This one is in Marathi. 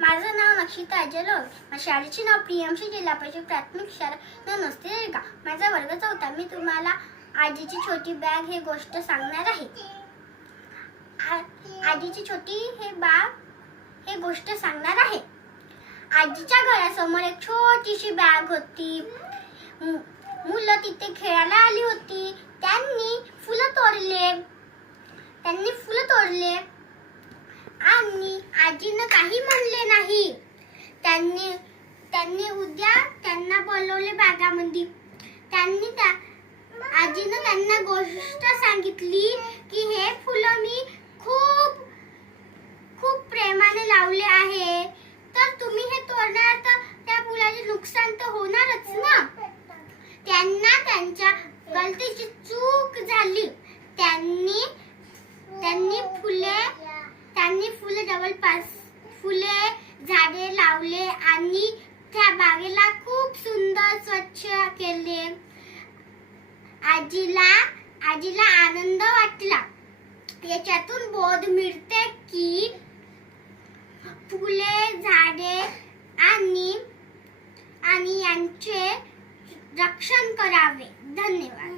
माझं नाव नक्षिता अजय लोह. माझ्या शाळेचे नाव प्रियमशी जिल्हा परिषद प्राथमिक शाळा नसते रेगा. माझा वर्ग 4. मी तुम्हाला आजीची छोटी बॅग ही गोष्ट सांगणार आहे. आजीची छोटी हे गोष्ट सांगणार आहे. आजीच्या घरासमोर एक छोटीशी बॅग होती. मुलं तिथे खेळायला आली होती. त्यांनी फुलं तोडले आणि आजीनं काही म्हणले नाही. त्यांनी उद्या त्यांना बोलवले बागामध्ये. आजीनं त्यांना गोष्ट सांगितली की हे फुलं मी खूप खूप प्रेमाने लावले आहे, तर तुम्ही हे तोडणार तर त्या फुलाचे नुकसान तर होणारच ना. त्यांना त्यांच्या गलतीची चूक झाली. त्यांनी फुले झाडे लावले आणि त्या बागेला खूप सुंदर स्वच्छ केले. आजीला आनंद वाटला. याच्यातून बोध मिळते की फुले, झाडे आणि यांचे रक्षण करावे. धन्यवाद.